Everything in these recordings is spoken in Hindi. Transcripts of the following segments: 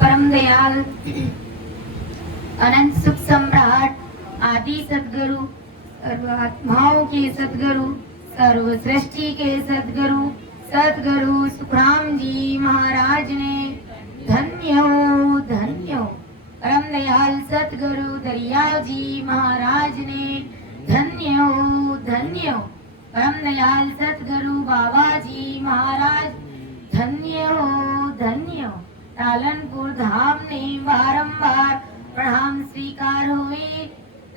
परम दयाल अनंत सुख सम्राट आदि सदगुरु सर्व आत्माओं के सदगुरु सर्व सृष्टि के सदगुरु सदगुरु सुखराम जी महाराज ने धन्य हो परम दयाल सदगुरु दरियाव जी महाराज ने धन्य हो परम दयाल सदगुरु बाबा जी महाराज धन्य हो पालनपुर धाम ने बारंबार प्रणाम स्वीकार हुए।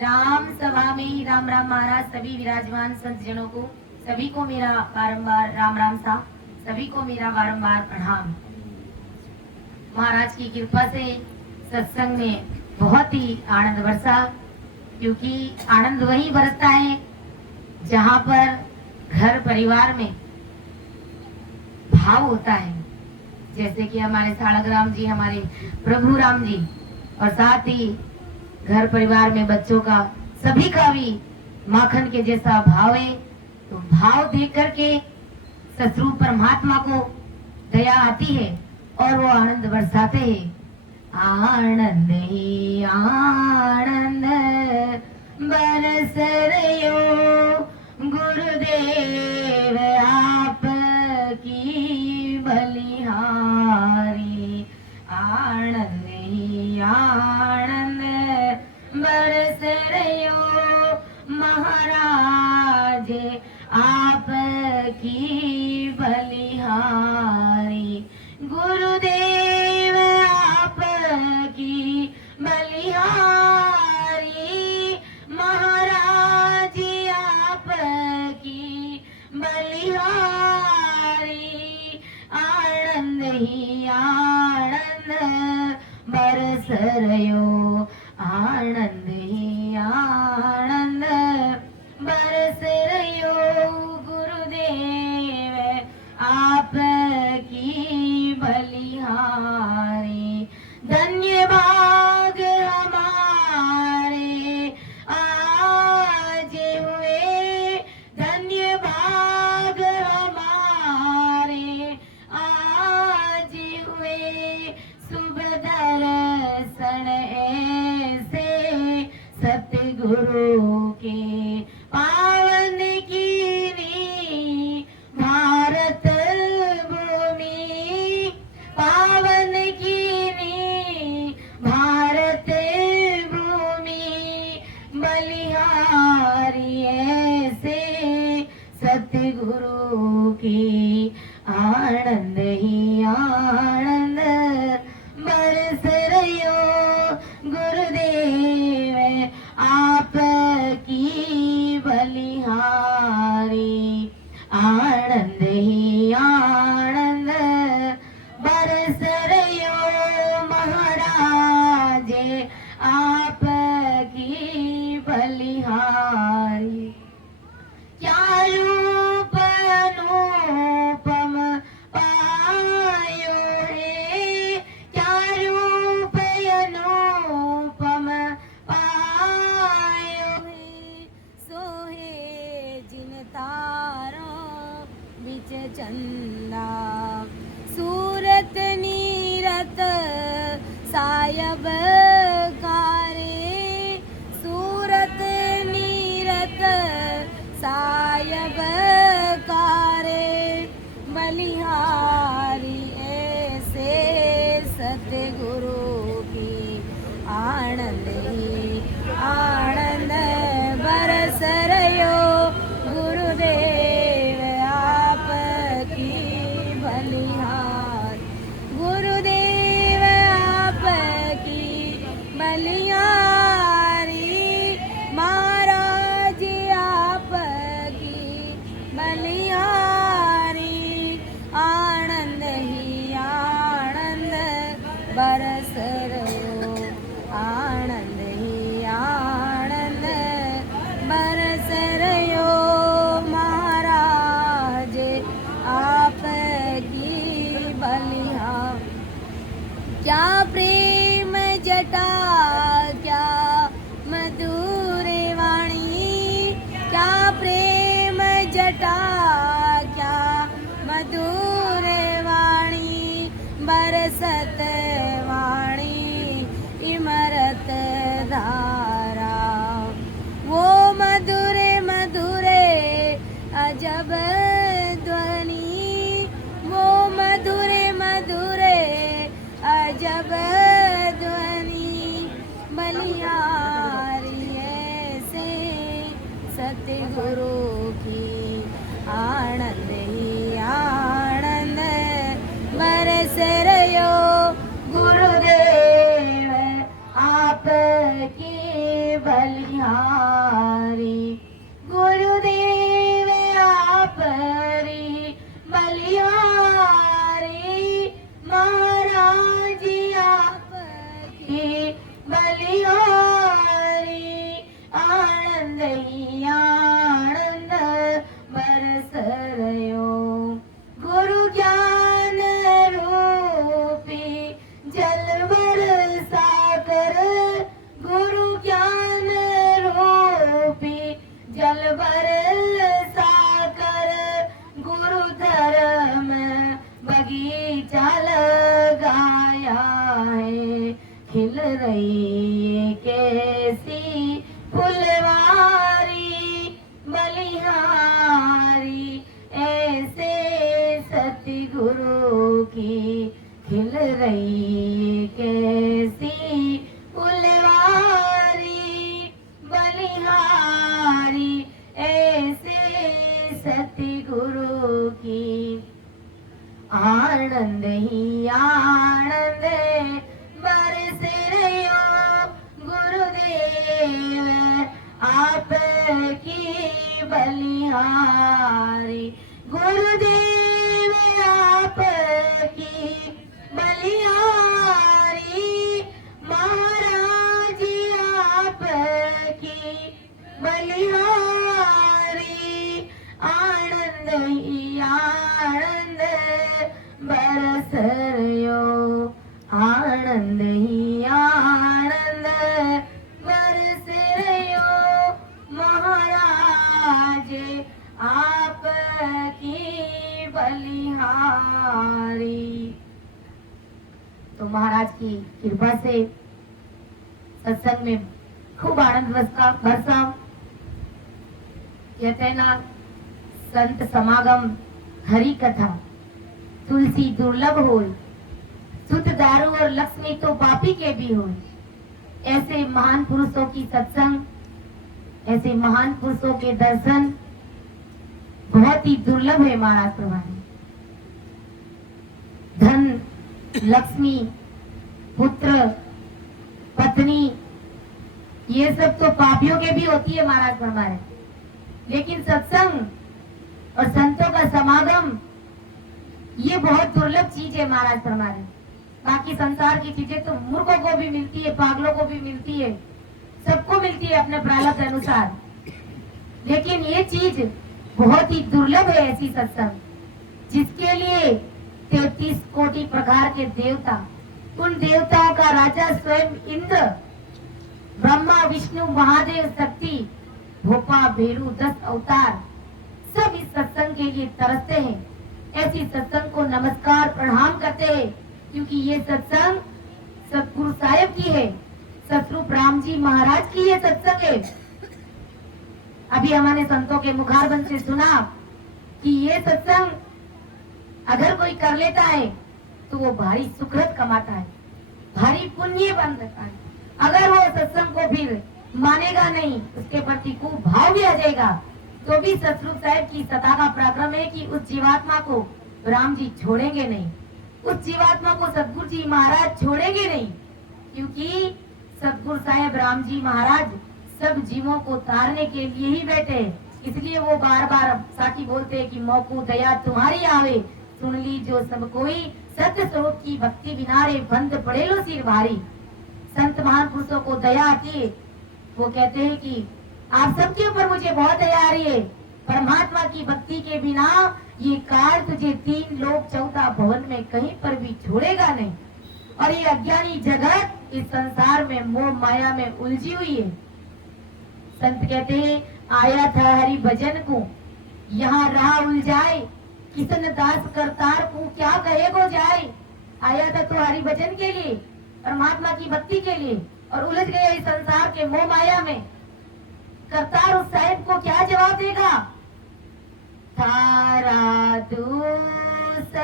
राम सभा में राम राम महाराज सभी विराजमान संत जनों को सभी को मेरा बारंबार राम राम सा सभी को मेरा बारंबार प्रणाम। महाराज की कृपा से सत्संग में बहुत ही आनंद बरसा, क्योंकि आनंद वही बरसता है जहाँ पर घर परिवार में भाव होता है। जैसे कि हमारे साड़क राम जी, हमारे प्रभु राम जी, और साथ ही घर परिवार में बच्चों का सभी का भी माखन के जैसा भाव है। तो भाव देख करके सतरूप परमात्मा को दया आती है और वो आनंद बरसाते हैं। आनंद ही आनंद बरस रयो गुरुदेव आप की बलिहारी। आनंद ही आनंद बरस रयो महाराज आप की बलिहारी। गुरुदेव आप की बलिहारी, महाराज आप की बलिहारी। आनंद ही आनंद बरस रयो, आनंद ही आनंद बरस रयो गुरुदेव आप की बलिहारी। धन्य भाग हमारे आज हुए, धन्य भाग हमारे आज हुए। सुबह दर्शन ऐसे सतगुरु के पावन कीनी भारत भूमि, पावन कीनी भारत भूमि। बलिहारी ऐसे सतगुरु की, आनंद ही आनंद बरस रयो गुरुदेव आप की बलिहारी। आनंद ही आनंद बरस रयो महाराज आप की बलिहारी। क्या रूप अनुपम पायो है, क्या रूप अनुपम पायो है। सोहे जिन तारों बिच चंदा, सूरत नीरत सायब कारे। सूरत नीरत सायब कारे, बलिहारी ऐसे सतगुरु की। आनंद ही आनंद बरस रयो गुरुदेव आप की बलिहार। गुरुदेव आप की बलिहारी, महाराज आप की बलिहारी। आनंद ही आनंद बरस रयो, आनंद ही आनंद बरस रयो महाराज आप की बलिहार। क्या प्रेम जटा क्या मधुर वाणी, क्या प्रेम जटा क्या मधुर वाणी। बर बरसत वाणी इमरत धारा। वो मधुरे मधुरे अजब ध्वनि, वो मधुरे मधुरे अजब ध्वनि, बलिहारी ऐसे सतगुरु की आनंद ही आनंद बरस रयो। गुरुदेव आप की बलिहारी, गुरुदेव आप री बलिहारी, महाराज आप की बलिहारी, आनंद ही आनंद बरस रयो। गुरु ज्ञान रूपी जल बरसा कर, गुरु ज्ञान रूपी जल बरसा कर, गुरु धर्म बगीचा लगाया है। खिल रही है कैसी फुलवारी, बलिहारी ऐसे सतगुरु की खिल रही कैसी फुलवारी, बलिहारी ऐसे सतगुरु की आनंद ही आनंद बरस रयो। गुरुदेव आप की बलिहारी, गुरुदेव आप की बलिहारी, महाराज आप की बलिहारी, आनंद ही आनंद बरस रयो। आनंद ही आनंद बरस रयो, महाराज आप की बलिहारी। तो महाराज की कृपा से सत्संग में खूब आनंद बरसा। कहते हैं ना, संत समागम हरि कथा तुलसी दुर्लभ होय, सुत दारू और लक्ष्मी तो पापी के भी होय। ऐसे महान पुरुषों की सत्संग, ऐसे महान पुरुषों के दर्शन बहुत ही दुर्लभ है महाराज प्रभु। धन, लक्ष्मी, पुत्र, पत्नी, ये सब तो पापियों के भी होती है महाराज हमारे, लेकिन सत्संग और संतों का समागम ये बहुत दुर्लभ चीज है महाराज हमारे। बाकी संसार की चीजें तो मूर्खों को भी मिलती है, पागलों को भी मिलती है, सबको मिलती है अपने प्रारब्ध अनुसार, लेकिन ये चीज बहुत ही दुर्लभ है। ऐसी सत्संग जिसके लिए 33 कोटि प्रकार के देवता, उन देवताओं का राजा स्वयं इंद्र, ब्रह्मा विष्णु महादेव शक्ति, भोपा भेरू 10 अवतार सब इस सत्संग के लिए तरसते हैं। ऐसी सत्संग को नमस्कार प्रणाम करते हैं, क्योंकि ये सत्संग सतगुरु साहिब की है, सतरूप राम जी महाराज की ये सत्संग है। अभी हमने संतों के मुखारबंद से सुना कि ये सत्संग अगर कोई कर लेता है तो वो भारी सुकृत कमाता है, भारी पुण्य बन जाता है। अगर वो सत्संग को फिर मानेगा नहीं, उसके प्रति को भाव भी आ जाएगा, तो भी सतरूप साहिब की सता का पराक्रम है कि उस जीवात्मा को राम जी छोड़ेंगे नहीं, उस जीवात्मा को सतगुरु जी महाराज छोड़ेंगे नहीं, क्योंकि सतगुरु साहिब राम जी महाराज सब जीवों को तारने के लिए ही बैठे। इसलिए वो बार बार साथी बोलते हैं कि मौकू दया तुम्हारी आवे, सुन ली जो सब कोई, सत्य स्वरूप की भक्ति बिना रे बंद पड़े लो सिर भारी। संत महान पुरुषों को दया आती है, वो कहते हैं कि आप सबके ऊपर मुझे बहुत दया आ रही है, परमात्मा की भक्ति के बिना ये काल तुझे 3 लोक 14 भवन में कहीं पर भी छोड़ेगा नहीं। और ये अज्ञानी जगत इस संसार में मोह माया में उलझी हुई है। संत कहते हैं, आया था हरि भजन को, यहाँ रहा उलझाए, किसन दास करतार को क्या कहे गो जाए। आया था तो हरि भजन के लिए, परमात्मा की भक्ति के लिए, और उलझ गया इस संसार के मोह माया में। करतार उस साहिब को क्या जवाब देगा? थारा दूसरा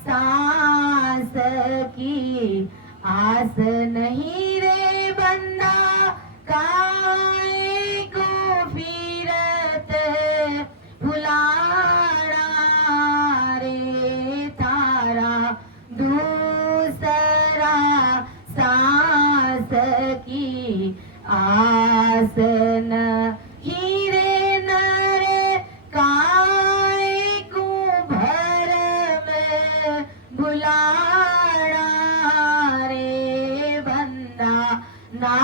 सांस की आस नहीं रे बंदा, काहे को फिरत भुलाना रे। थारा दूसरा सांस की आस नहीं रे नरे, काहे को भरम भुलाना रे बंदा। ना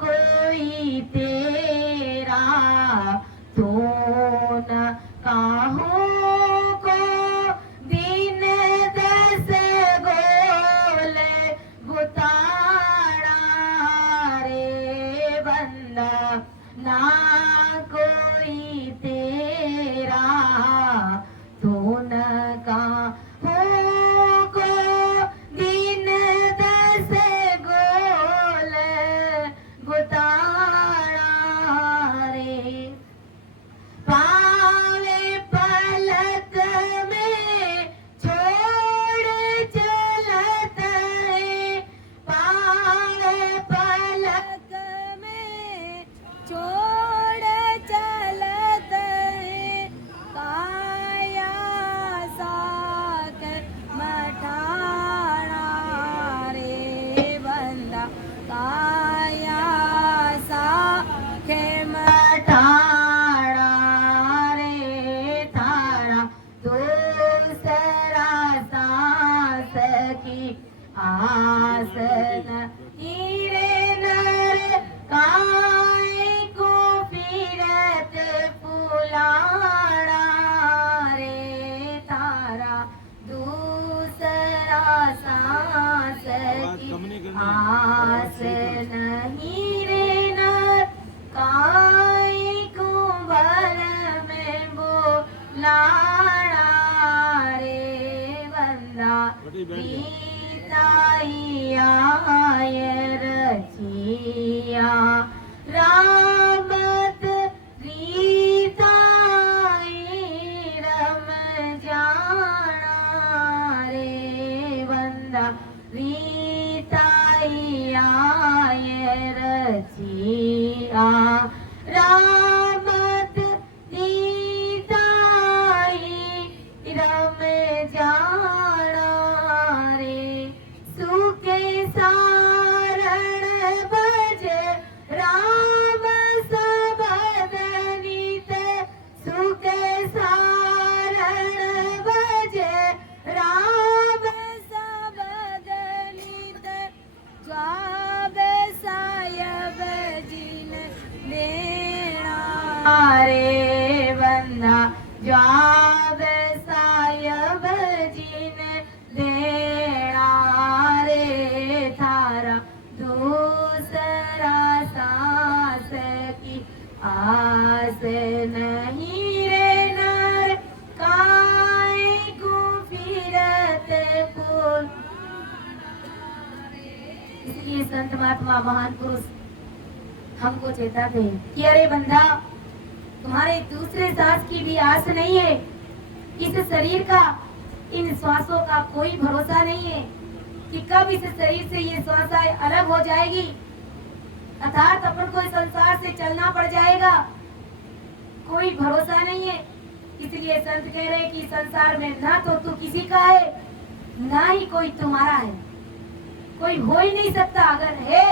कोई तेरा तो न काहू को दिन 10 गोल गुताना रे बंदा। ना कोई तेरा तो न काहू को दिन 10 गोल गुताना रे। पावे पलक में छोड़ चलत है, पावे पलक में छोड़ चलत है, काया साक मठाना रे बंदा। काया साक मठाना रे। थारा दूसरा सांस की आस नहीं रे नर, काहे को फिरत फुलाना रे। थारा दूसरा सांस की आस नहीं रे नर, काहे को भर में बोलाना रे बंदा। गीताई आय रचिया रामत गीताई रम जाना रे बंदा। गीताई आय रचिया रामत गीताई रम जाना रे। सुखे सारण भज राम सबद नित, सुखे सारण भज राम सबद नित, स्वाब सायब जिन देना रे बंदा। जवाब सायब जिन देना रे। थारा दूसरा सांस की आस नहीं रे नर, काहे को फिरत फूल। इसलिए संत महात्मा महान पुरुष हमको चेताते हैं कि अरे बंदा, तुम्हारे दूसरे सांस की भी आस नहीं है। इस शरीर का, इन श्वासों का कोई भरोसा नहीं है कि कब इस शरीर से ये श्वास अलग हो जाएगी, अर्थात अपन को इस संसार से चलना पड़ जाएगा। कोई भरोसा नहीं है। इसलिए संत कह रहे कि संसार में ना तो तू किसी का है, ना ही कोई तुम्हारा है। कोई हो ही नहीं सकता। अगर है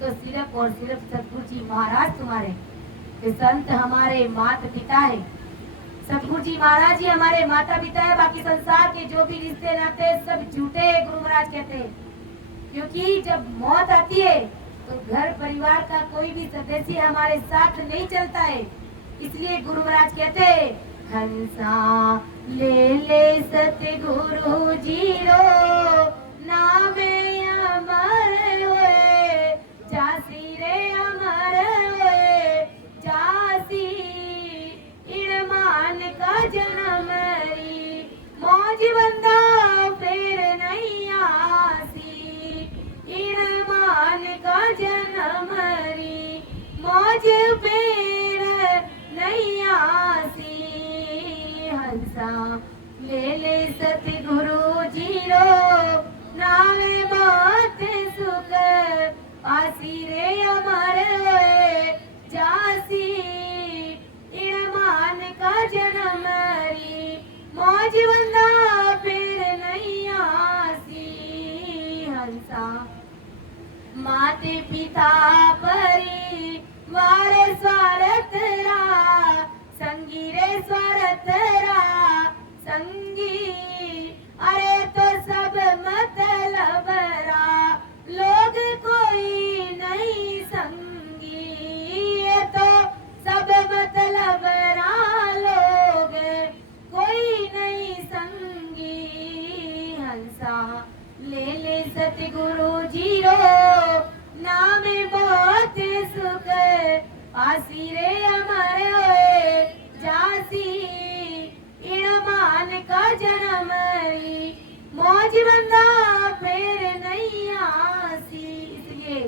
तो सिर्फ और सिर्फ सतगुरु जी महाराज तुम्हारे। तो संत हमारे माता पिता है, सतगुरु जी महाराज जी हमारे माता पिता है। बाकी संसार के जो भी रिश्ते नाते सब झूठे है, गुरु महाराज कहते हैं। क्योंकि जब मौत आती है तो घर परिवार का कोई भी सदस्य हमारे साथ नहीं चलता है। इसलिए गुरु महाराज कहते हैं, हंसा ले ले सतगुरु जी रो, नाम अमर होए, जासी रे अमर होए, जासी इड़मान का जन्म री, मौज बंदा फिर मौज फेर नहीं आसी हंसा ले ले सतगुरु जी रो नावे बहुत सुख आसी रे अमर होए जासी इण मान का जन्म री मौज बंदा फिर नहीं आसी हंसा माते पिता परी वारे स्वारथ रा संगी रे स्वारथ रा संगी अरे तो सब मतलब रा लोग कोई नहीं संगी ये तो सब मतलब रा लोग कोई नहीं संगी हंसा ले ले सतगुरु जी रो नामे बहुत सुख आसी रे अमर होए जासी इण मान का जन्म री मौज बंदा फिर नहीं आसी। इसलिए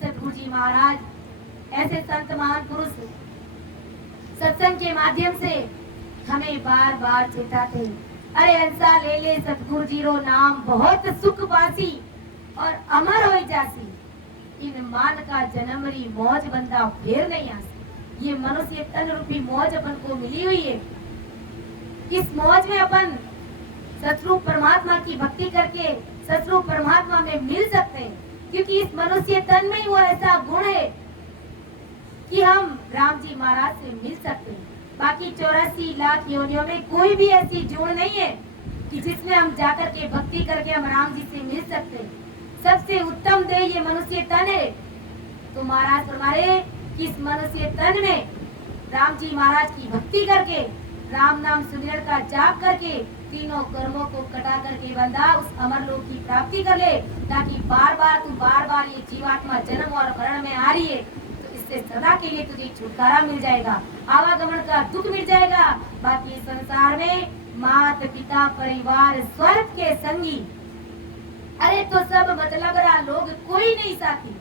सतगुरु जी महाराज ऐसे संत महान पुरुष सत्संग के माध्यम से हमें बार बार चेताते, अरे हंसा ले ले सतगुरु जी रो नाम बहुत सुख पासी और अमर हो जासी इन मान का जन्म री मौज बंदा फिर नहीं आसी। ये मनुष्य तन रूपी मौज अपन को मिली हुई है। इस मौज में अपन सतरूप परमात्मा की भक्ति करके सतरूप परमात्मा में मिल सकते हैं, क्योंकि इस मनुष्य तन में ही वो ऐसा गुण है कि हम राम जी महाराज से मिल सकते हैं। बाकी 84 लाख योनियों में कोई भी ऐसी जोड़ नहीं है कि जिसमें हम जाकर के भक्ति करके हम राम जी से मिल सकते हैं। सबसे उत्तम देह ये मनुष्य तन है। तो महाराज फरमाए कि इस मनुष्य तन में राम जी महाराज की भक्ति करके राम नाम सुमिरन का जाप करके तीनों कर्मों को कटा करके बंदा उस अमर लोक की प्राप्ति कर ले, ताकि बार बार ये जीवात्मा जन्म और मरण में आ रही है तो इससे सदा के लिए तुझे छुटकारा मिल जाएगा, आवागमन का दुख मिट जाएगा। बाकी संसार में माता पिता परिवार स्वर्ग के संगी, अरे तो सब मतलब रहा लोग कोई नहीं साथी।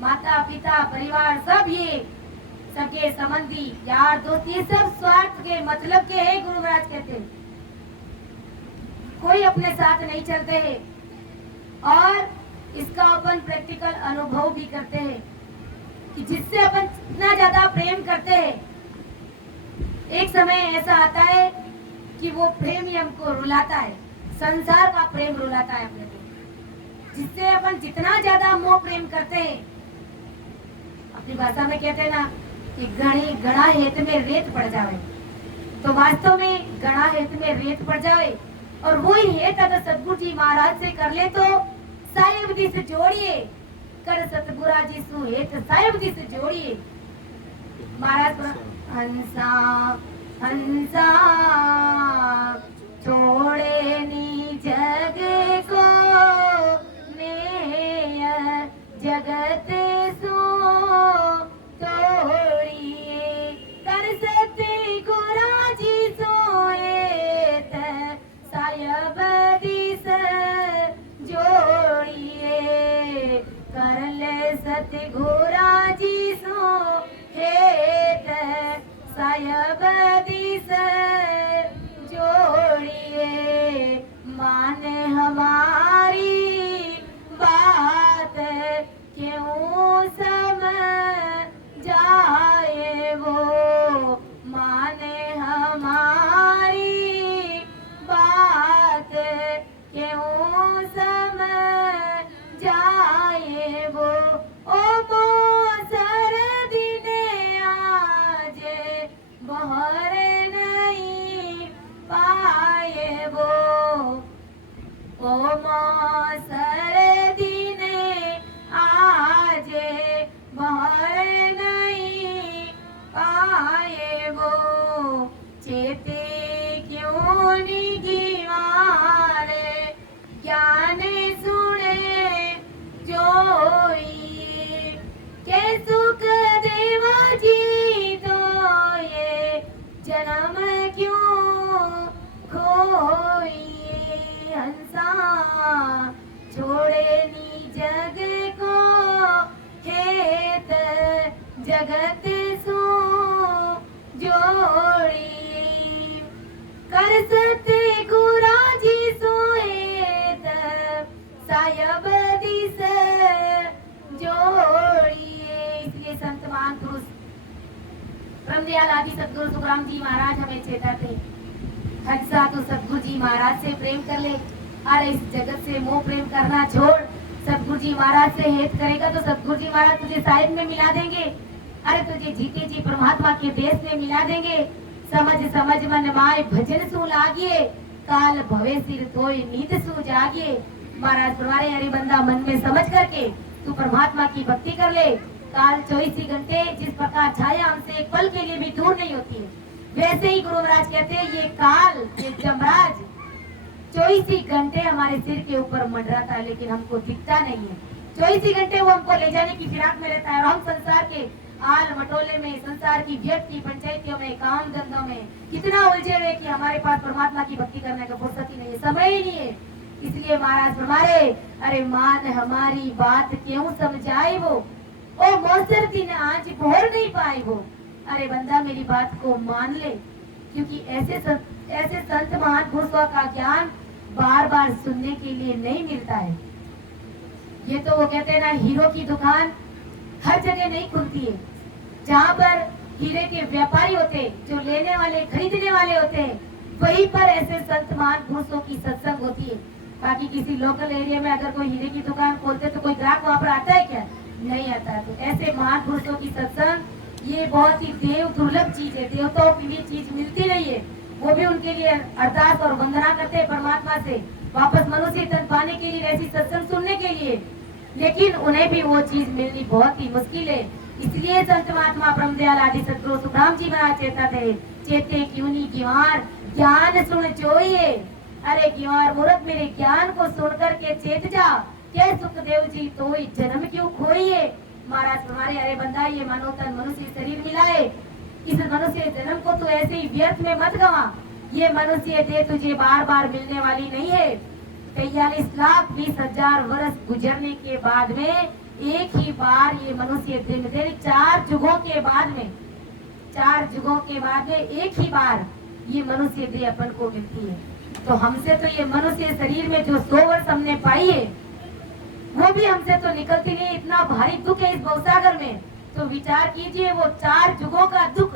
माता पिता परिवार सब ये सके संबंधी यार दोस्त ये सब स्वार्थ के मतलब के है। गुरु महाराज कहते हैं कोई अपने साथ नहीं चलते हैं और इसका अपन प्रैक्टिकल अनुभव भी करते हैं कि जिससे अपन इतना ज्यादा प्रेम करते हैं, एक समय ऐसा आता है कि वो प्रेम ही हमको रुलाता है, संसार का प्रेम रुलाता है अपने को। जिससे अपन जितना ज्यादा मोह प्रेम करते हैं, अपनी भाषा में कहते हैं ना कि गणा हेत में रेत पड़ जावे, तो वास्तव में गणा हेत में रेत पड़ जावे और वो ही हेत अगर सतगुरु जी महाराज से कर ले तो साहेब जी से जोड़िए, कर सतगुरा जी सु हेत साहेब जी से जोड़िए। महाराज हंसा हंसा छोड़े नी जग को नेय जगत सो तोड़िए, कर सते गुरा जी सोएत सायब दिस जोड़िए, कर ले सते गुरा जी सो हेत सायब दिस जोड़िए, माने हमारी बात क्यों समझाए वो, माने हमारी बात क्यों समझाए वो। ओ मोसर दिने आज बहर नहीं पाए वो, ओ मोसर दिने आज बहर नहीं पाए वो, चेते क्यों निगी मारे ज्ञान सुने जोई, के सुख देवा जी तो ये जन्म क्यों खोई, हंसा छोड़े जगत सो जोड़ी कर सते गुराजी सोएत सायब दिस जोड़िए। इसलिए संत महान पुरुष ब्रह्मदयाल आदि सदगुरु सुखराम जी महाराज हमें चेताते, हंसा तो सदगुरु जी महाराज से प्रेम कर ले, अरे इस जगत से मोह प्रेम करना छोड़, सदगुरु जी महाराज से हेत करेगा तो सदगुरु जी महाराज तुझे साहिब में मिला देंगे, अरे तुझे जीते जी परमात्मा के देश में मिला देंगे। समझ समझ मन माय भजन सु लागिए, काल भवे सिर धोए नींद सु जागिए। महाराज फरमाए, अरे बंदा मन में समझ करके तू परमात्मा की भक्ति कर ले। काल 24 घंटे जिस प्रकार छाया हमसे एक पल के लिए भी दूर नहीं होती है, वैसे ही गुरु महाराज कहते हैं ये काल, ये जमराज 24 घंटे हमारे सिर के ऊपर मंडराता है, लेकिन हमको दिखता नहीं है। 24 घंटे वो हमको ले जाने की फिराक में रहता है और हम संसार के आल मटोले में, संसार की व्यर्थ की पंचायतियों में, काम धंधों में कितना उलझे हुए कि हमारे पास परमात्मा की भक्ति करने का फुर्सत ही नहीं है, समय ही नहीं है। इसलिए महाराज फरमाए, अरे मान हमारी बात क्यों समझाए वो, ओ मौसर दिन आज भोर नहीं पाए वो। अरे बंदा मेरी बात को मान ले, क्योंकि ऐसे संत महान पुरुषों का ज्ञान बार बार सुनने के लिए नहीं मिलता है। ये तो वो कहते हैं ना, हीरो की दुकान हर जगह नहीं खुलती है। जहाँ पर हीरे के व्यापारी होते, जो लेने वाले खरीदने वाले होते हैं, वहीं पर ऐसे संत महान पुरुषों की सत्संग होती है। बाकी किसी लोकल एरिया में अगर कोई हीरे की दुकान खोलते तो कोई ग्राहक वहाँ पर आता है क्या? नहीं आता। तो ऐसे महान पुरुषों की सत्संग ये बहुत ही देव दुर्लभ चीज है, देवताओं की भी चीज मिलती नहीं है। वो भी उनके लिए अरदास और वंदना करते हैं परमात्मा से, वापस मनुष्य तन पाने के लिए, ऐसी सत्संग सुनने के लिए, लेकिन उन्हें भी वो चीज मिलनी बहुत ही मुश्किल है। इसलिए संत महात्मा ब्रह्मदयाल आदि सदगुरु सुखराम जी महाराज चेताते, चेते क्यों नहीं गिवार ज्ञान सुन चोइए। अरे गिवार मूर्ख, मेरे ज्ञान को सुन करके चेत जा, क्या सुखदेव जी तो जन्म क्यों खोइए। महाराज हमारे, अरे बंदा ये मानो तन मनुष्य शरीर मिला है, इस मनुष्य जन्म को तो ऐसे ही व्यर्थ में मत गवा। ये मनुष्य दे तुझे बार बार मिलने वाली नहीं है। 43,20,000 वर्ष गुजरने के बाद में एक ही बार ये मनुष्य दिन 4 युगों के बाद में, 4 युगों के बाद में एक ही बार ये मनुष्य देह अपन को मिलती है। तो हमसे तो ये मनुष्य शरीर में जो 100 वर्ष हमने पाई है, वो भी हमसे तो निकलती नहीं। इतना भारी दुख है इस भवसागर में, तो विचार कीजिए वो 4 युगों का दुख,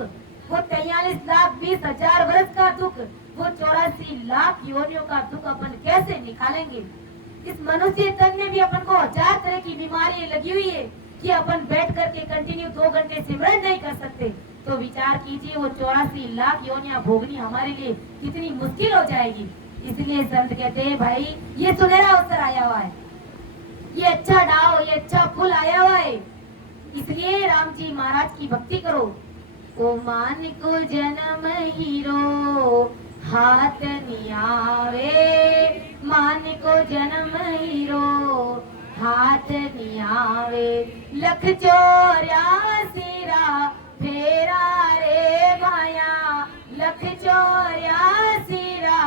वो 43,20,000 वर्ष का दुख, वो 84 लाख योनियों का दुख अपन कैसे निकालेंगे। इस मनुष्य तन में भी अपन को 1000 तरह की बीमारी लगी हुई है कि अपन बैठ करके कंटिन्यू 2 घंटे सिमरन नहीं कर सकते। तो विचार कीजिए वो 84 लाख योनियां भोगनी हमारे लिए कितनी मुश्किल हो जाएगी। इसलिए संत कहते हैं, भाई ये सुनहरा अवसर आया हुआ है, ये अच्छा डाव, ये अच्छा फूल आया हुआ है, इसलिए राम जी महाराज की भक्ति करो। ओ मान को जन्म हीरो हाथ नियावे, मान को जन्म हीरो हाथ नियावे, 1,84 रा फेरा रे भाया, 1,84 रा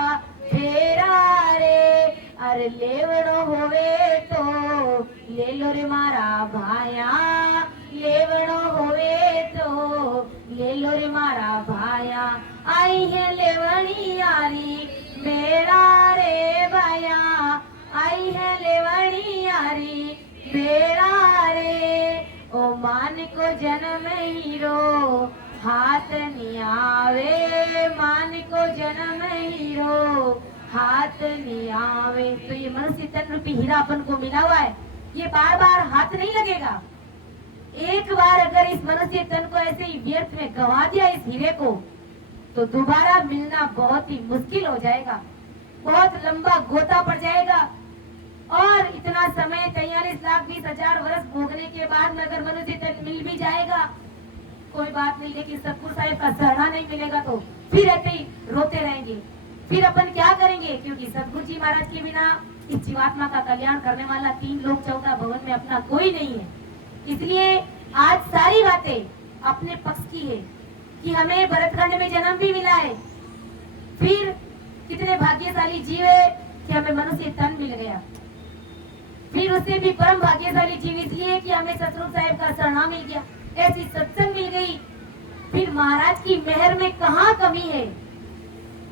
फेरा रे। अरे लेवड़ो होवे तो ले लो रे मारा भाया, लेवड़ो होवे तो ले लो रे मारा भाया। आई है लेवणी यारी मेरा रे भाया, आई है लेवणी यारी मेरा रे। ओ मान को जन्म हीरो हाथ नियावे, मान को जन्म हीरो हाथ नहीं आवे। तो ये मनुष्य तन रूपी हीरा अपन को मिला हुआ है, ये बार बार हाथ नहीं लगेगा। एक बार अगर इस मनुष्य तन को ऐसे ही व्यर्थ में गंवा दिया इस हीरे को, तो दोबारा मिलना बहुत ही मुश्किल हो जाएगा, बहुत लंबा गोता पड़ जाएगा। और इतना समय 43,20,000 वर्ष भोगने के बाद में अगर मनुष्य तन मिल भी जाएगा कोई बात नहीं, लेकिन सतगुरु साहिब का शरणा नहीं मिलेगा तो फिर ऐसे ही रोते रहेंगे। फिर अपन क्या करेंगे, क्योंकि सतगुरु जी महाराज के बिना इस जीवात्मा का कल्याण करने वाला 3 लोक 14 भवन में अपना कोई नहीं है। इसलिए आज सारी बातें अपने पक्ष की है कि हमें भरतखंड में जन्म भी मिला है, फिर कितने भाग्यशाली जीव है कि हमें मनुष्य तन मिल गया, फिर उससे भी परम भाग्यशाली जीव इसलिए कि हमें सतगुरु साहिब का शरणा मिल गया। ऐसी सत्संग मिल गई, फिर महाराज की मेहर में कहाँ कमी है?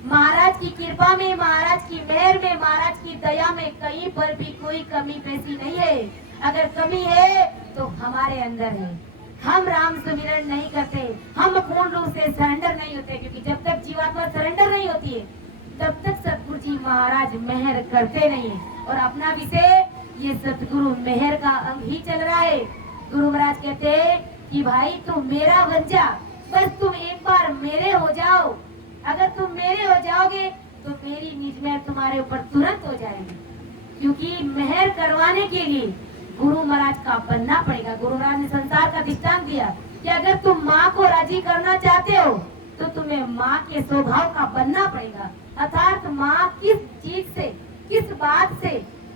महाराज की कृपा में, महाराज की मेहर में, महाराज की दया में कहीं पर भी कोई कमी पैसी नहीं है। अगर कमी है तो हमारे अंदर है। हम राम सुमिरन नहीं करते, हम पूर्ण रूप से सरेंडर नहीं होते, क्योंकि जब तक जीवात्मा सरेंडर नहीं होती है तब तक सतगुरु जी महाराज मेहर करते नहीं है। और अपना विषय ये सतगुरु मेहर का अंग ही चल रहा है। गुरु महाराज कहते हैं कि भाई तुम मेरा बन जा, बस तुम एक बार मेरे हो जाओ। अगर तुम मेरे हो जाओगे तो मेरी निज मेहर तुम्हारे ऊपर तुरंत हो जाएगी, क्योंकि मेहर करवाने के लिए गुरु महाराज का बनना पड़ेगा। गुरु महाराज ने संसार का दृष्टांत दिया कि अगर तुम माँ को राजी करना चाहते हो तो तुम्हें माँ के स्वभाव का बनना पड़ेगा। अर्थात माँ किस चीज से, किस बात से,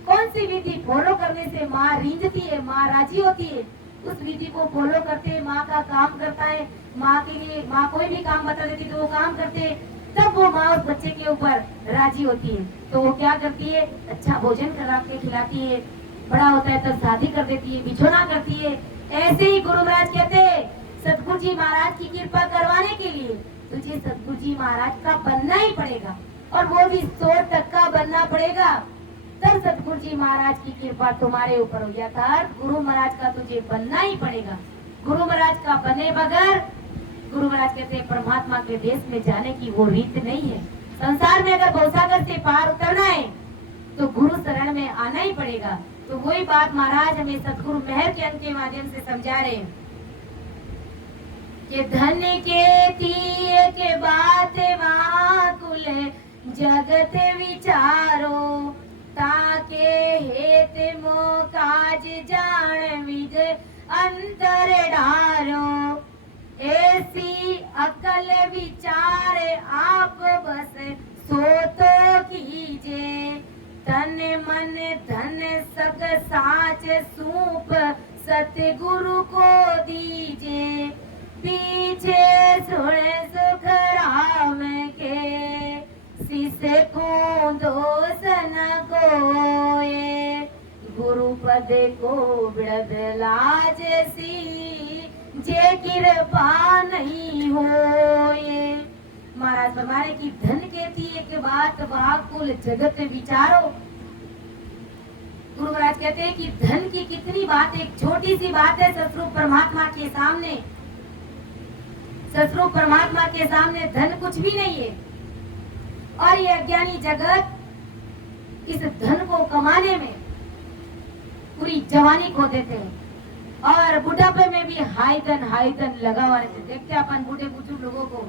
कौन सी विधि फॉलो करने से माँ रीझती है, माँ राजी होती है, उस विधि को फॉलो करते माँ का काम करता है। माँ के लिए माँ कोई भी काम बता देती तो वो काम करते, तब वो माँ उस बच्चे के ऊपर राजी होती है। तो वो क्या करती है? अच्छा भोजन करा के खिलाती है, बड़ा होता है तब शादी कर देती है, बिछोना करती है। ऐसे ही गुरु महाराज कहते हैं सतगुरु जी महाराज की कृपा करवाने के लिए तुझे सतगुरु जी महाराज का बनना ही पड़ेगा, और वो भी 100% बनना पड़ेगा, तब सतगुरु जी महाराज की कृपा तुम्हारे ऊपर हो गया था। गुरु महाराज का तुझे बनना ही पड़ेगा। गुरु महाराज का बने बगैर, गुरु महाराज कहते हैं परमात्मा के देश में जाने की वो रीत नहीं है। संसार में अगर भवसागर से पार उतरना है तो गुरु शरण में आना ही पड़ेगा। तो वही बात महाराज हमें सतगुरु मेहर के अंक के माध्यम से समझा रहे हैं कि धन के तीय के बात वाकुल जगत विचारो, ताके हेत मो काज जान विद अंतर डारो। ऐसी अकल विचार आप बस सो तो कीजे, तन मन धन सग साच सूप सतगुरु को दीजे। पीछे सुन सुख राम के शिष्य को दोष न कोये, गुरु पद को बिड़द लाज सी जे कृपा नहीं होए। महाराज हमारे की धन के थी एक बात वाकुल जगत विचारो। गुरु महाराज कहते हैं कि धन की कितनी बात, एक छोटी सी बात है सतरूप परमात्मा के सामने। सतरूप परमात्मा के सामने धन कुछ भी नहीं है। और ये अज्ञानी जगत इस धन को कमाने में पूरी जवानी खो देते हैं, और बुढ़ापे में भी हाई धन लगा हुआ रहते। देखते अपन बूढ़े बुजुर्ग लोगों को,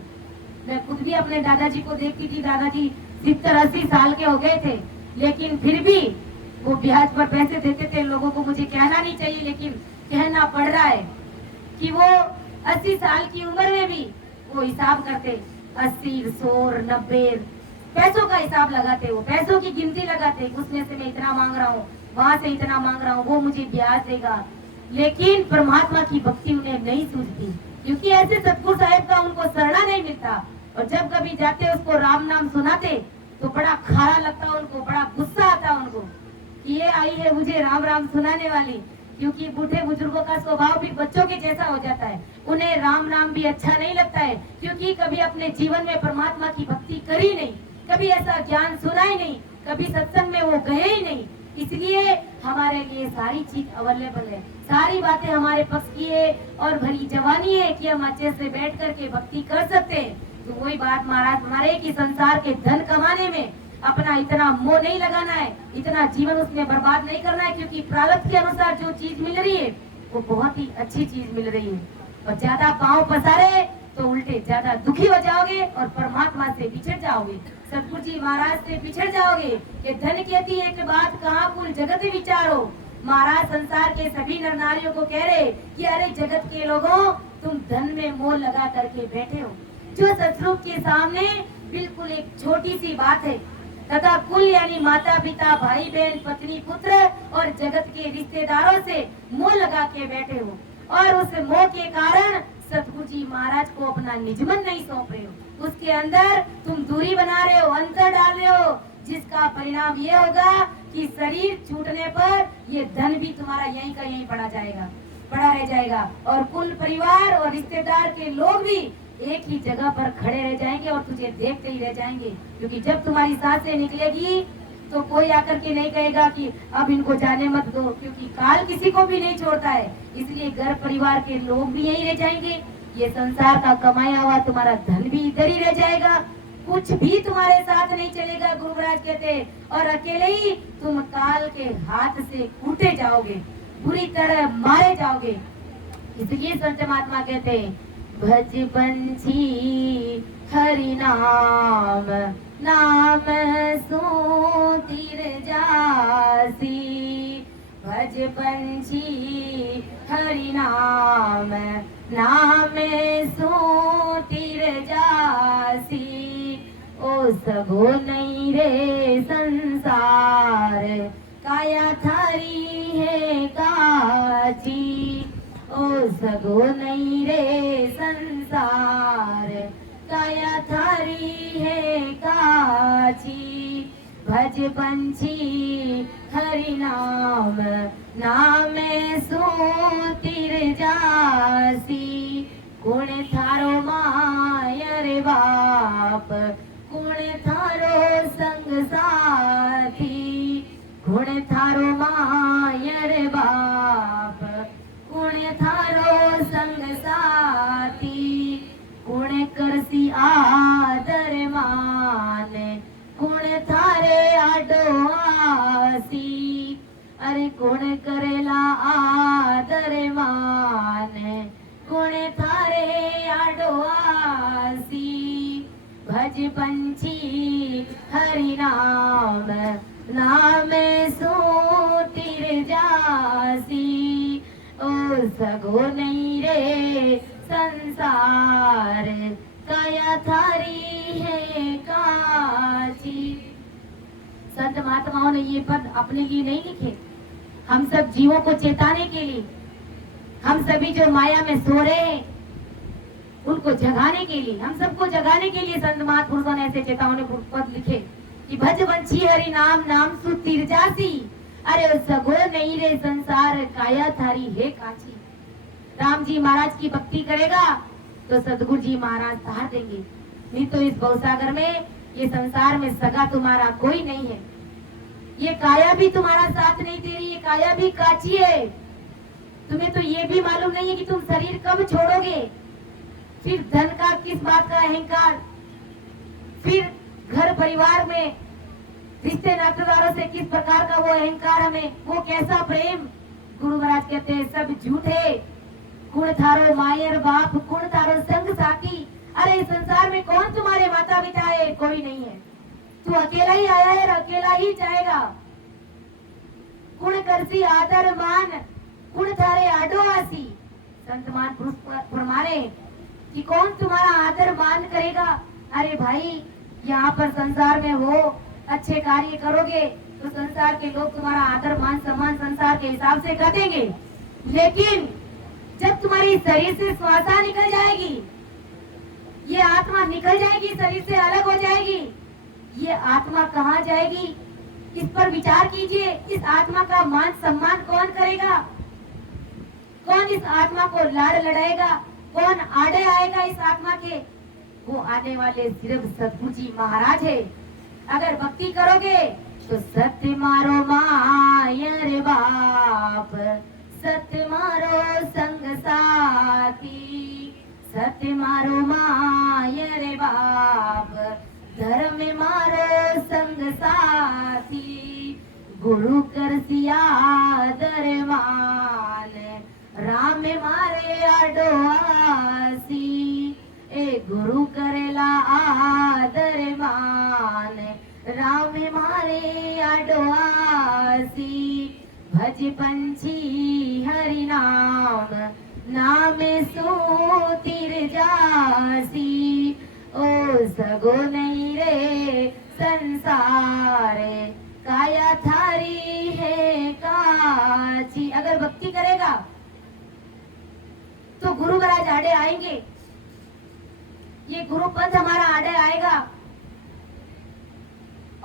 मैं खुद भी अपने दादाजी को देखती थी। दादाजी 70-80 साल के हो गए थे, लेकिन फिर भी वो ब्याज पर पैसे देते थे लोगों को। मुझे कहना नहीं चाहिए लेकिन कहना पड़ रहा है कि वो 80 साल की उम्र में भी वो हिसाब करते, 80, 100, 90 पैसों का हिसाब लगाते, वो पैसों की गिनती लगाते, उसमें से मैं इतना मांग रहा हूँ, वहां से इतना मांग रहा हूँ, वो मुझे ब्याज देगा। लेकिन परमात्मा की भक्ति उन्हें नहीं सूझती, क्योंकि ऐसे सतगुरु साहिब का उनको सरना नहीं मिलता। और जब कभी जाते उसको राम नाम सुनाते तो बड़ा खारा लगता, उनको बड़ा गुस्सा आता उनको कि ये आई है मुझे राम राम सुनाने वाली। क्योंकि बूढ़े बुजुर्गों का स्वभाव भी बच्चों के जैसा हो जाता है, उन्हें राम नाम भी अच्छा नहीं लगता है, क्योंकि कभी अपने जीवन में परमात्मा की भक्ति करी नहीं, कभी ऐसा ज्ञान सुना ही नहीं, कभी सत्संग में वो गए ही नहीं। इसलिए हमारे लिए सारी चीज अवेलेबल है, सारी बातें हमारे पक्ष की है, और भरी जवानी है कि हम अच्छे से बैठ करके भक्ति कर सकते हैं। तो वही बात महाराज हमारे कि संसार के धन कमाने में अपना इतना मोह नहीं लगाना है, इतना जीवन उसमें बर्बाद नहीं करना है, क्योंकि प्रारब्ध के अनुसार जो चीज मिल रही है वो बहुत ही अच्छी चीज मिल रही है। और ज्यादा पांव पसारे तो उल्टे ज्यादा दुखी हो जाओगे और परमात्मा से बिछड़ जाओगे, सतगुरु जी महाराज से बिछड़ जाओगे। कि धन कहती है कि बात कहाँ कुल जगत विचारो। महाराज संसार के सभी नर नारियों को कह रहे कि अरे जगत के लोगों, तुम धन में मोह लगा करके बैठे हो, जो सतरूप के सामने बिल्कुल एक छोटी सी बात है। तथा कुल यानी माता पिता भाई बहन पत्नी पुत्र और जगत के रिश्तेदारों से मोह लगा के बैठे हो, और उस मोह के कारण सतगुरु जी महाराज को अपना निजमन नहीं सौंप रहे हो, उसके अंदर तुम दूरी बना रहे हो, अंतर डाल रहे हो, जिसका परिणाम ये होगा कि शरीर छूटने पर ये धन भी तुम्हारा यहीं का यहीं पड़ा जाएगा। पड़ा रह जाएगा और कुल परिवार और रिश्तेदार के लोग भी एक ही जगह पर खड़े रह जाएंगे और तुझे देखते ही रह जाएंगे। क्योंकि जब तुम्हारी सांसें निकलेगी तो कोई आकर के नहीं कहेगा कि अब इनको जाने मत दो, क्योंकि काल किसी को भी नहीं छोड़ता है। इसलिए घर परिवार के लोग भी यही रह जाएंगे। ये संसार का कमाया हुआ तुम्हारा धन भी इधर ही रह जाएगा, कुछ भी तुम्हारे साथ नहीं चलेगा। गुरु महाराज कहते और अकेले ही तुम काल के हाथ से कूटे जाओगे, बुरी तरह मारे जाओगे। इसलिए संत महात्मा कहते भज पंछी हरि नाम, नाम सो तीर जासी। भज पंछी हरि नाम, नाम सो तीर जासी। ओ सगो नहीं रे संसार, काया थारी है काची। ओ सगो नहीं रे संसार, काया थारी है काची। भज पंछी हरि नाम, नाम सो तीर जासी। कुण थारो मायर बाप, कुण थारो संग साथी। कुण थारो मायर बाप, कुण थारो संग साथी। कुण करसी आदर मान, कुण थारे आडो आसी। अरे कुण करेला आदर मान, कुण थारे आडो आसी। भज पंछी हरि नाम, नाम सो तीर जासी। ओ सगो नहीं रे संसार, काया थारी है काची। संत महात्माओं ने ये पद अपने लिए नहीं लिखे, हम सब जीवों को चेताने के लिए, हम सभी जो माया में सो रहे हैं उनको जगाने के लिए, हम सबको जगाने के लिए संत महापुरुषों ने ऐसे चेतावनी पद लिखे कि भज बंशी हरि नाम, नाम सु तीर जासी। अरे सगो नहीं रे संसार, काया थारी है काची। राम जी महाराज की भक्ति करेगा तो सदगुरु जी महाराज तार देंगे, नहीं तो इस भवसागर में, ये संसार में सगा तुम्हारा कोई नहीं है। ये काया भी तुम्हारा साथ नहीं दे रही, ये काया भी काची है। तुम्हें तो ये भी मालूम नहीं है कि तुम शरीर कब छोड़ोगे। फिर धन का किस बात का अहंकार, फिर घर परिवार में रिश्ते नातेदारों से किस प्रकार का वो अहंकार, हमें वो कैसा प्रेम। गुरु महाराज कहते हैं सब झूठे। कुण थारो मायर बाप, कुण थारो संग साथी। अरे इस संसार में कौन तुम्हारे माता पिता है? कोई नहीं है। तू अकेला ही आया है और अकेला ही जाएगा। कुण करसी आदर मान, कुण थारे आडो आसी। संत मान पुरुष फरमाने कि कौन तुम्हारा आदर मान करेगा। अरे भाई यहाँ पर संसार में हो, अच्छे कार्य करोगे तो संसार के लोग तुम्हारा आदर मान सम्मान संसार के हिसाब से कर देंगे। लेकिन जब तुम्हारी शरीर से श्वासा निकल जाएगी, ये आत्मा निकल जाएगी, शरीर से अलग हो जाएगी, ये आत्मा कहाँ जाएगी? इस पर विचार कीजिए। इस आत्मा का मान सम्मान कौन करेगा? कौन इस आत्मा को लाड़ लड़ाएगा? कौन आड़े आएगा इस आत्मा के? वो आने वाले सिर्फ सतगुरु जी महाराज है। अगर भक्ति करोगे तो सत्य मारो मायर बाप, सत्य मारो संग साथी। सत्य मारो मायर बाप, धर्म मारो संग साथी। गुरु कर सिया दरमान, राम मारे आडो आसी। ए गुरु करेला आदर मान, राम मारे आडो आसी। भज पंछी हरि नाम, नाम सो तीर जासी। ओ सगो नहीं रे संसार, काया थारी है काची। अगर भक्ति करेगा तो गुरु महाराज आड़े आएंगे, ये गुरु पंथ हमारा आड़े आएगा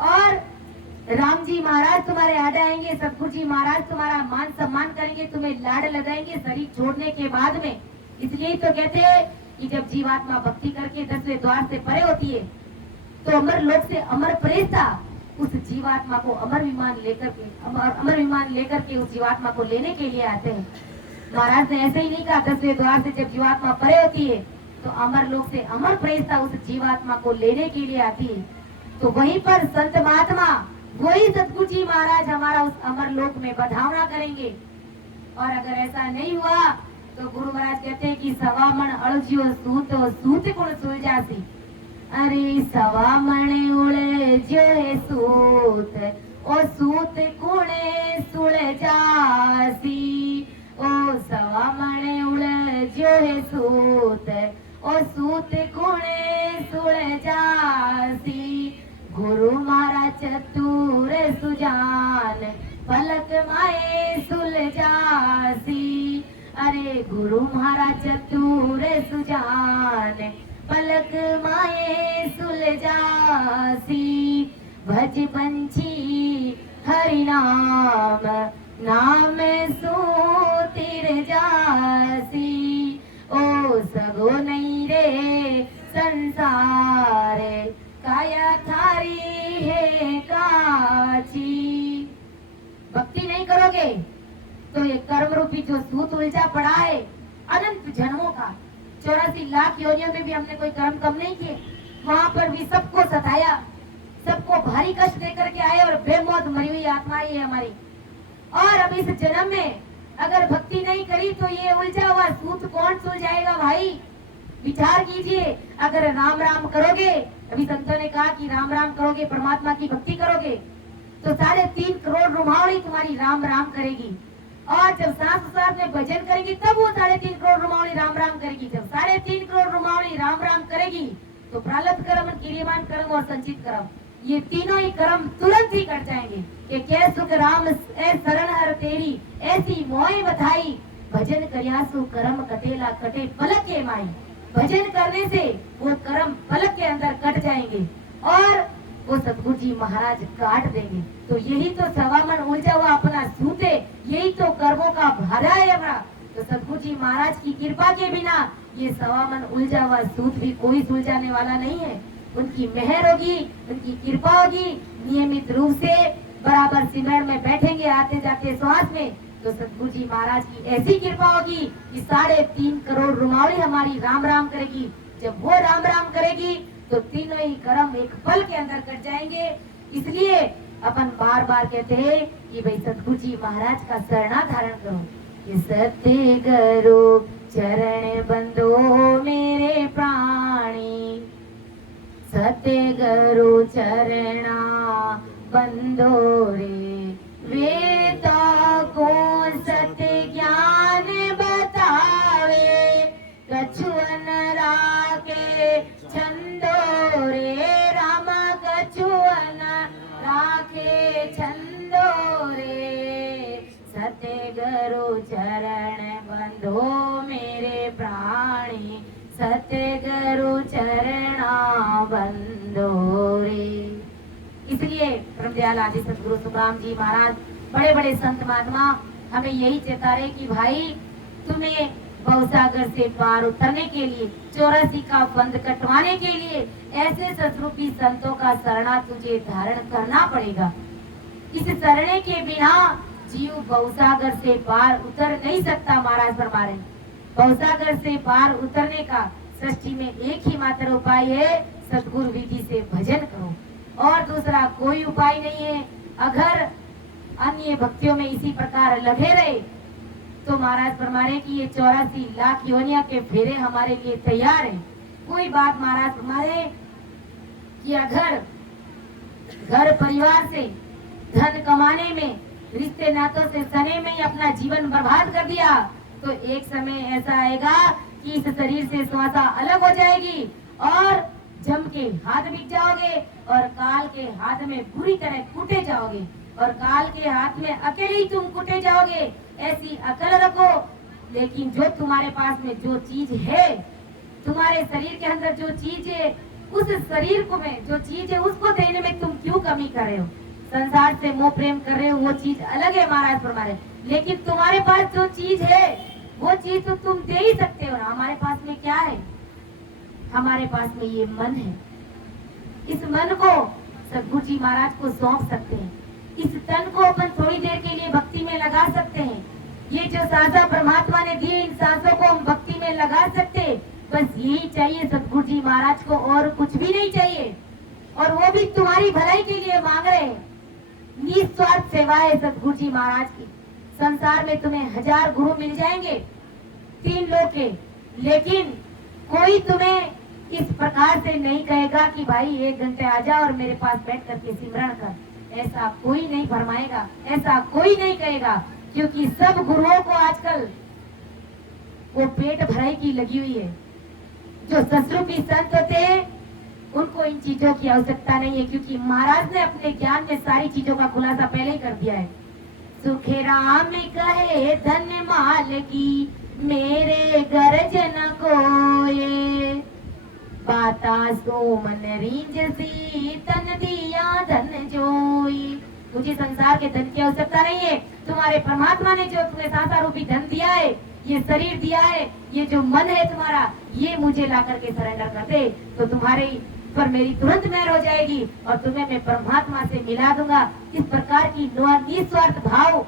और राम जी महाराज तुम्हारे याद आएंगे, सतगुरु जी महाराज तुम्हारा मान सम्मान करेंगे, तुम्हें लाड लगाएंगे शरीर छोड़ने के बाद में। इसलिए तो कहते हैं कि जब जीवात्मा भक्ति करके 10वें द्वार से परे होती है तो अमर लोक से अमर प्रेता उस जीवात्मा को अमर विमान लेकर के उस जीवात्मा को लेने के लिए आते हैं। महाराज ने ऐसे ही नहीं कहा 10वें द्वार से जब जीवात्मा परे होती है तो अमर लोक से अमर प्रेता उस जीवात्मा को लेने के लिए आती है। तो वहीं पर संत महात्मा वही सतगुरु जी महाराज हमारा उस अमर लोक में बधावना करेंगे। और अगर ऐसा नहीं हुआ तो गुरु महाराज कहते हैं कि सवा मन अड़जियो सूत सूत गुण सुलझासी। अरे सवा मन उलझ्यो है सूत ओ सूत कुणे सुलझासी। ओ सवा मन उलझ्यो है सूत ओ सूत कुणे सुलझासी। गुरु महाराज चतुर सुजान पलक माए सुलझासी। अरे गुरु महाराज चतुर सुजान पलक माए सुलझासी। भज पंछी हरि नाम नाम सूतिर जासी। ओ सगो नहीं रे संसार काया थारी है काची। भक्ति नहीं करोगे तो ये कर्म रूपी जो सूत उलझा पड़ा है अनंत जन्मों का, 84 लाख योनियों में भी हमने कोई कर्म कम नहीं किए, वहां पर भी सबको सताया, सबको भारी कष्ट देकर के आए और बेमौत मरी हुई आत्माएं है हमारी। और अब इस जन्म में अगर भक्ति नहीं करी तो ये उलझा हुआ सूत कौन सुलझाएगा भाई? विचार कीजिए। अगर राम राम करोगे, अभी संतों ने कहा कि राम राम करोगे, परमात्मा की भक्ति करोगे तो 3.5 करोड़ रुमावली तुम्हारी राम राम करेगी। और जब सांस में भजन करेगी तब वो 3.5 करोड़ रुमावली राम राम करेगी। जब 3.5 करोड़ रुमावली राम राम करेगी तो प्रारब्ध कर्म, क्रियमान कर्म और संचित कर्म, ये तीनों ही कर्म तुरंत ही कट जाएंगे। कि क्या सुख राम ए शरण हर तेरी ऐसी मोह बधाई। भजन करियासु कर्म कटेला कटे पलक के माई। भजन करने से वो कर्म पलक के अंदर कट जाएंगे और वो सतगुरु जी महाराज काट देंगे। तो यही तो सवा मन उलझा हुआ अपना सूत है, यही तो कर्मों का भारा है हमारा। तो सतगुरु जी महाराज की कृपा के बिना ये सवा मन उलझा हुआ सूत भी कोई सुलझाने वाला नहीं है। उनकी मेहर होगी, उनकी कृपा होगी, नियमित रूप से बराबर सिमरन में बैठेंगे आते जाते श्वास में, तो सतगुरु जी महाराज की ऐसी कृपा होगी कि 3.5 करोड़ रुमावली हमारी राम राम करेगी। जब वो राम राम करेगी तो तीनों ही कर्म एक पल के अंदर कट जाएंगे। इसलिए अपन बार बार कहते हैं कि भाई सतगुरु जी महाराज का शरणा धारण करो। ये सत्य गुरु चरण बंदो मेरे प्राणी, सत्य गुरु चरणा बंदो रे। वेता को सत्य ज्ञान बतावे, कछुअन राखे छंदो रे। रामा कछुअन राखे छंदो रे। सत्य गुरु चरण बंधो मेरे प्राणी, सत्य गुरु चरणा बंधो रे। इसलिए ब्रह्मदयाल आदि सतगुरु सुखराम जी महाराज, बड़े बड़े संत महात्मा हमें यही चेता रहे कि भाई तुम्हें भवसागर से पार उतरने के लिए, 84 का बंध कटवाने के लिए ऐसे सतरूपी संतों का शरणा तुझे धारण करना पड़ेगा। इस शरणे के बिना जीव भवसागर से पार उतर नहीं सकता। महाराज फरमा रहे भवसागर से पार उतरने का सृष्टि में एक ही मात्र उपाय है, सतगुरु विधि से भजन करो, और दूसरा कोई उपाय नहीं है। अगर अन्य भक्तियों में इसी प्रकार लगे रहे तो महाराज फरमा रहे कि ये 84 लाख योनिया के फेरे हमारे लिए तैयार है। कोई बात महाराज फरमा रहे कि अगर घर परिवार से धन कमाने में, रिश्ते नातों से सने में ही अपना जीवन बर्बाद कर दिया तो एक समय ऐसा आएगा कि इस शरीर से श्वासा अलग हो जाएगी और जम के हाथ बिक जाओगे और काल के हाथ में बुरी तरह कूटे जाओगे, और काल के हाथ में अकेले ही तुम कूटे जाओगे। ऐसी अकल रखो। लेकिन जो तुम्हारे पास में जो चीज है, तुम्हारे शरीर के अंदर जो चीज है, उस शरीर को में जो चीज है उसको देने में तुम क्यों कमी कर रहे हो? संसार से मोह प्रेम कर रहे हो वो चीज अलग है महाराज फरमा रहे, लेकिन तुम्हारे पास जो चीज है वो चीज तो तुम दे ही सकते हो ना। हमारे पास में क्या है? हमारे पास में ये मन है। इस मन को सदगुरु जी महाराज को सौंप सकते हैं। इस तन को अपन थोड़ी देर के लिए भक्ति में लगा सकते हैं। ये जो सांसा परमात्मा ने दिए इन सांसों को हम भक्ति में लगा सकते, बस यही चाहिए सदगुरु जी महाराज को, और कुछ भी नहीं चाहिए। और वो भी तुम्हारी भलाई के लिए मांग रहे हैं। निस्वार्थ सेवा है सदगुरु जी महाराज की। संसार में तुम्हें 1000 गुरु मिल जाएंगे 3 लोग के, लेकिन कोई तुम्हें इस प्रकार से नहीं कहेगा कि भाई 1 घंटे आ जा और मेरे पास बैठ करके सिमरण कर। ऐसा कोई नहीं फरमाएगा, ऐसा कोई नहीं कहेगा, क्योंकि सब गुरुओं को आजकल वो पेट भराई की लगी हुई है। जो ससरूपी संत होते हैं उनको इन चीजों की आवश्यकता नहीं है, क्योंकि महाराज ने अपने ज्ञान में सारी चीजों का खुलासा पहले ही कर दिया है। सुखे राम कहे धन्य माल की, मेरे गर्जन कोये, बाता सो मन रींज सी, तन दिया धन जोई। मुझे संसार के धन की आवश्यकता नहीं है। तुम्हारे परमात्मा ने जो तुम्हें सांसार रूपी धन दिया है, ये शरीर दिया है, ये जो मन है तुम्हारा, ये मुझे ला करके सरेंडर कर दे, तो तुम्हारे पर मेरी तुरंत मेहर हो जाएगी और तुम्हें मैं परमात्मा से मिला दूंगा। इस प्रकार की निस्वार्थ भाव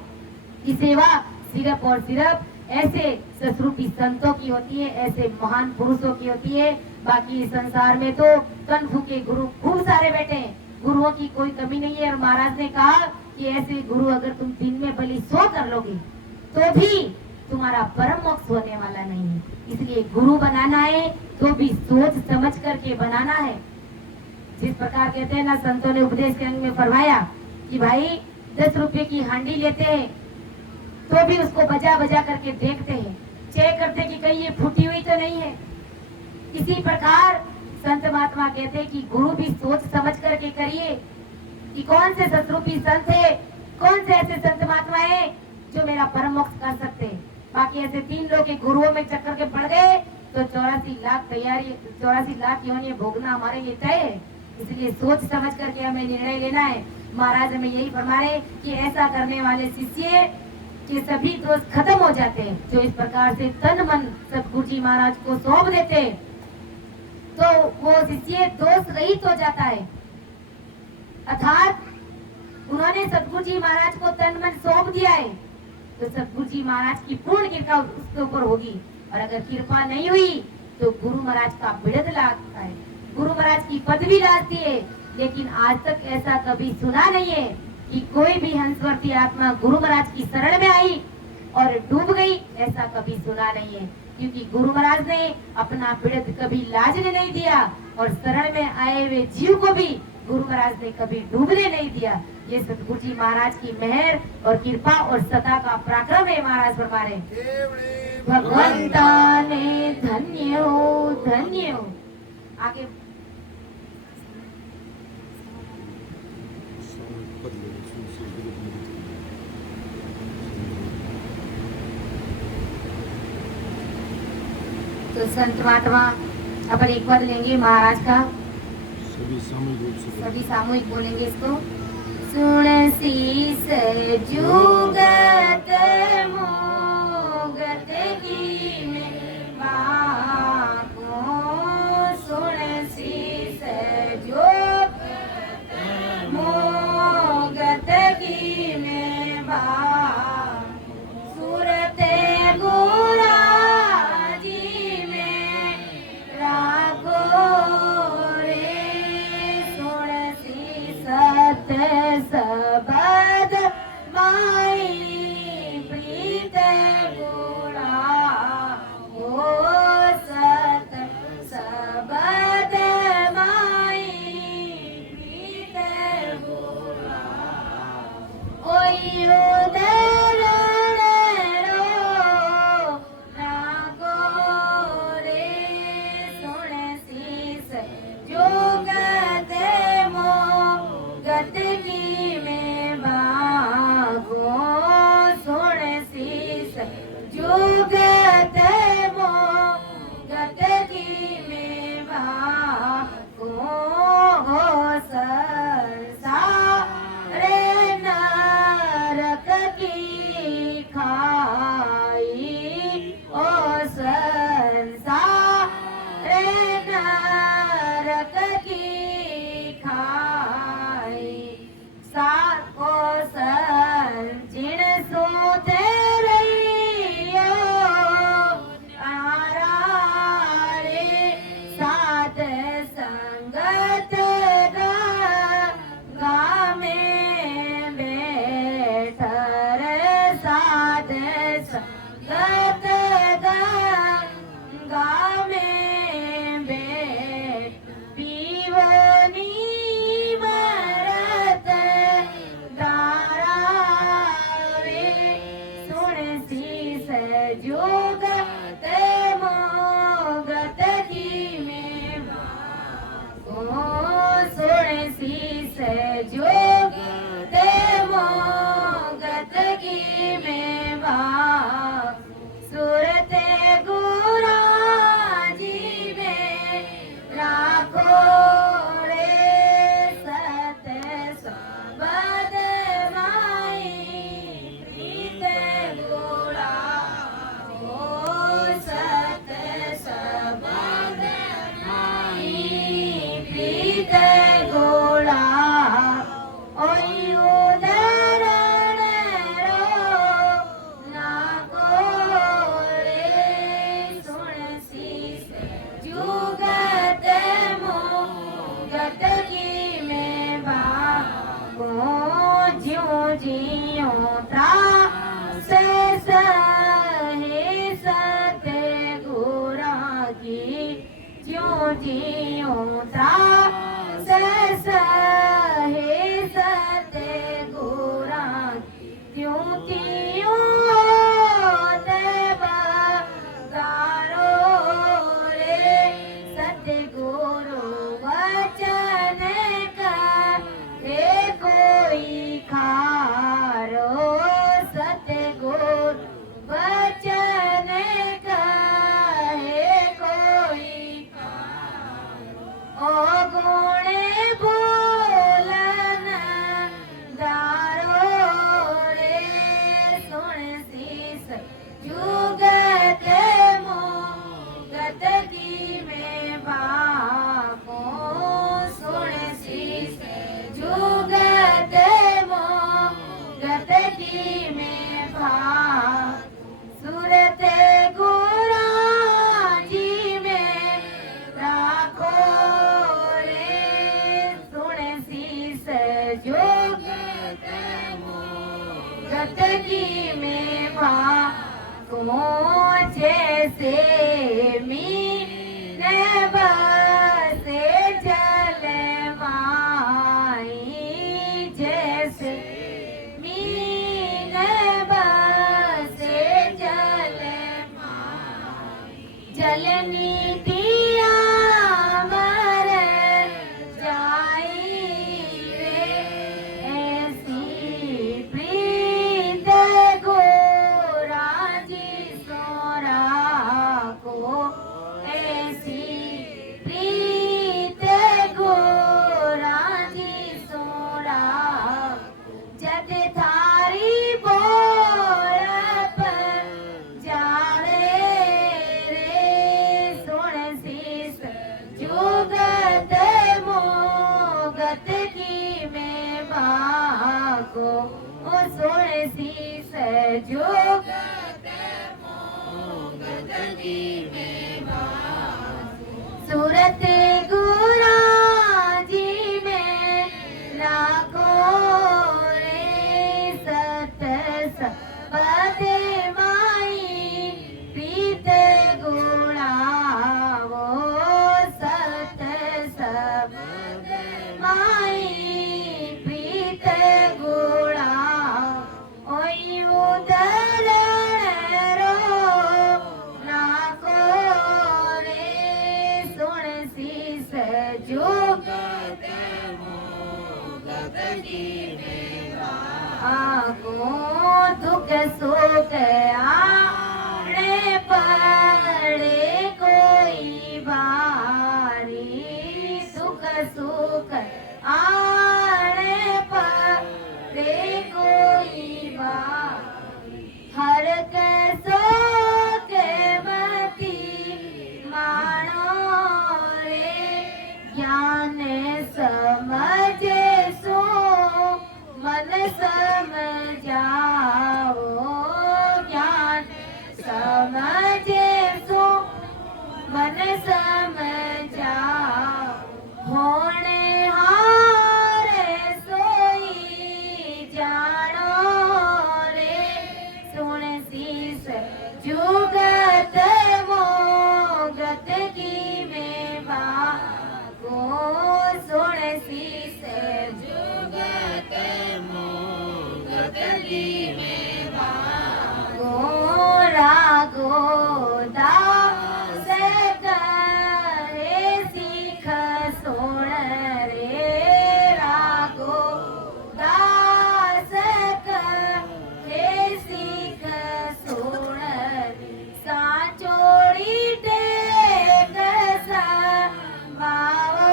की सेवा सिर्फ और सिर्फ ऐसे ससरूपी संतों की होती है, ऐसे महान पुरुषों की होती है। बाकी संसार में तो तन फूके गुरु खूब सारे बैठे हैं, गुरुओं की कोई कमी नहीं है। और महाराज ने कहा कि ऐसे गुरु अगर तुम दिन में भली 100 कर लोगे तो भी तुम्हारा परम मोक्ष होने वाला नहीं है। इसलिए गुरु बनाना है तो भी सोच समझ करके बनाना है। जिस प्रकार कहते हैं ना, संतों ने उपदेश के अंग में फरमाया कि भाई 10 रुपए की हांडी लेते हैं तो भी उसको बजा बजा करके देखते हैं, चेक करते कि कहीं ये फूटी हुई तो नहीं है। इसी प्रकार संत महात्मा कहते हैं कि गुरु भी सोच समझ करके करिए कि कौन से सतरूपी संत है, कौन से ऐसे संत महात्मा है जो मेरा परम मोक्ष कर सकते हैं। बाकी ऐसे 3 लोग के गुरुओं में चक्कर के पड़ गए तो 84 लाख योनि भोगना हमारे लिए तय है। इसलिए सोच समझ करके हमें निर्णय लेना है। महाराज हमें यही फरमा रहे कि ऐसा करने वाले शिष्य के सभी दोष खत्म हो जाते हैं। जो इस प्रकार से तन मन सतगुरु जी महाराज को सौंप देते हैं तो वो शिष्य दोष रहित हो जाता है। अर्थात उन्होंने सतगुरु जी महाराज को तन मन सौंप दिया है तो सतगुरु जी महाराज की पूर्ण कृपा उसके ऊपर होगी। और अगर कृपा नहीं हुई तो गुरु महाराज का बिड़द लगता है, गुरु महाराज की पदवी लगती है। लेकिन आज तक ऐसा कभी सुना नहीं है कि कोई भी हंसवर्ती आत्मा गुरु महाराज की शरण में आई और डूब गई, ऐसा कभी सुना नहीं है। क्योंकि गुरु महाराज ने अपना बिड़द कभी लाजने नहीं दिया और शरण में आए हुए जीव को भी गुरु महाराज ने कभी डूबने नहीं दिया। ये सतगुरु जी महाराज की मेहर और कृपा और सदा का पराक्रम है। महाराज फरमा रहे भगवंता ने धन्य हो। आगे तो संत महात्मा अपन एक पद लेंगे महाराज का, सभी सामूहिक बोलेंगे इसको। सुन शीस जुगत मोगत की में बाको, सुन शीस जुगत मोगत की में बाको, सुरते गुरा सबद माई प्रीत गुणा ओ सत सबद माई प्रीत गुणा ओई उदर रागो रे सुन शीस जुगत मोगत की में भागो। खाई ओ संसार नरक की खाई साको संचिण सोते रहियो आरारे साथ संगत गामे बैठर साथ संगत गामे बैठ पीवनी मरत दारावे सुन शीस जुगत मोगत की में ओ सुन शीस जुगत मोगत की में सूरत गुरा जी में राखो रे सत सबद माई प्रीत गुरा ओ सत सबद माई प्रीत गुरा ओई उदरण रो नाको रे सुन शीस जुगत मोगत की में भागो ज्यों जियों त्रास सहे सते गुरा की ज्यों जियों त्रास सहे सते गुरा त्यों त्यों देवा गारो रे सतगुरु वचन करे कोई खारो सतगुरु वचन कहे कोई ओ गुणे बोलन दारो रे सुन शीस जुगत मोगत की में भागो सुन शीस जुगत मोगत की में भाग सूरत गुरा जी में राखो रे सुन शीस जुगत मोगत की में भागो जैसे मीन बसे जल माई जैसे मीन बसे जल माई जलनी पिया मर जाई रे ऐसी प्रीत गोरा जी सोरा को ऐसी प्रीत गोरा जी सोरा जद थारी बोल पर जाने रे सुन शीस जुगत मोगत की में भागो ओ सुन शीस जुगत मोगत की में भागो सूरत गुरा जी में राखो रे सत सबद माई प्रीत गुणा वो सत सबद माई प्रीत गुणा ओई उदरण रो नाको रे सुन शीस जुगत मोगत की में भागो दुख सुख आने पड़े कोई बारी दुख सुख आने पड़े कोई बारी दास कहे सीख सोण रे रागो दास कहे सीख सोण साचोड़ी टेक संभावो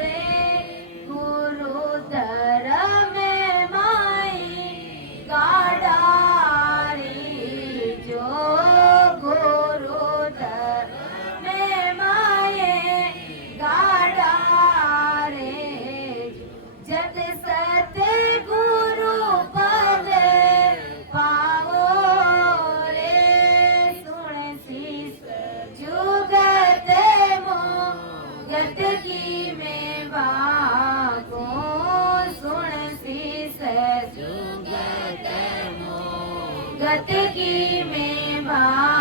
रे गुरु दर में माई गाडारी जो गुरु दर में माए गाडारे जत सत गुरु पद पाओ रे सुन शीस जुगत मोगत की में भागो सुन शीस जुगत मोगत की में भागो